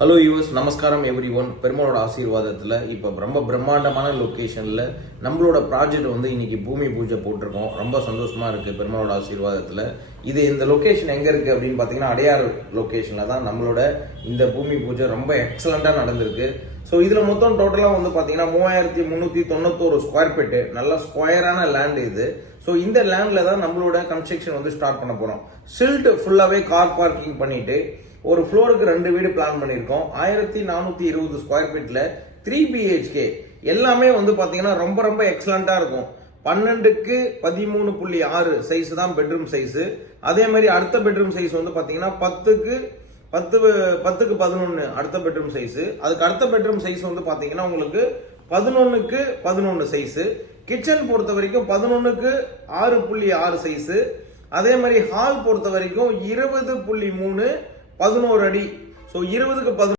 Hello US நமஸ்காரம் every one. பெருமாளோட ஆசீர்வாதத்தில் இப்போ ரொம்ப பிரம்மாண்டமான லொக்கேஷனில் நம்மளோட ப்ராஜெக்ட் இன்னைக்கு பூமி பூஜை போட்டிருக்கோம். ரொம்ப சந்தோஷமாக இருக்குது பெருமாளோட ஆசீர்வாதத்தில். இந்த லொக்கேஷன் எங்கே இருக்குது அப்படின்னு பார்த்தீங்கன்னா அடையார் லொக்கேஷனில் தான் நம்மளோட இந்த பூமி பூஜை ரொம்ப எக்ஸலண்ட்டாக நடந்திருக்கு. ஸோ இதில் மொத்தம் டோட்டலாக பார்த்தீங்கன்னா 3391 ஸ்கொயர் ஃபீட்டு, நல்ல ஸ்கொயரான லேண்ட் இது. ஸோ இந்த லேண்டில் தான் நம்மளோட கன்ஸ்ட்ரக்ஷன் ஸ்டார்ட் பண்ண போகிறோம். சில்ட் ஃபுல்லாகவே கார் பார்க்கிங் பண்ணிட்டு ஒரு ஃப்ளோருக்கு 2 வீடு பிளான் பண்ணியிருக்கோம். 1420 ஸ்கொயர் ஃபீட்ல 3 BHK எல்லாமே பாத்தீங்கன்னா ரொம்ப ரொம்ப எக்ஸலண்டா இருக்கும். 12க்கு 13.6 சைஸ் தான் பெட்ரூம் சைஸ். அதே மாதிரி அடுத்த பெட்ரூம் சைஸ் பாத்தீங்கன்னா 10க்கு 11 அடுத்த பெட்ரூம் சைஸ். அதுக்கு அடுத்த பெட்ரூம் சைஸ் பாத்தீங்கன்னா உங்களுக்கு 11க்கு 11 சைஸ். கிச்சன் பொறுத்த வரைக்கும் 11க்கு 6.6 சைஸ். அதே மாதிரி ஹால் பொறுத்த வரைக்கும் 20.3 11 அடி. ஸோ 20க்கு 11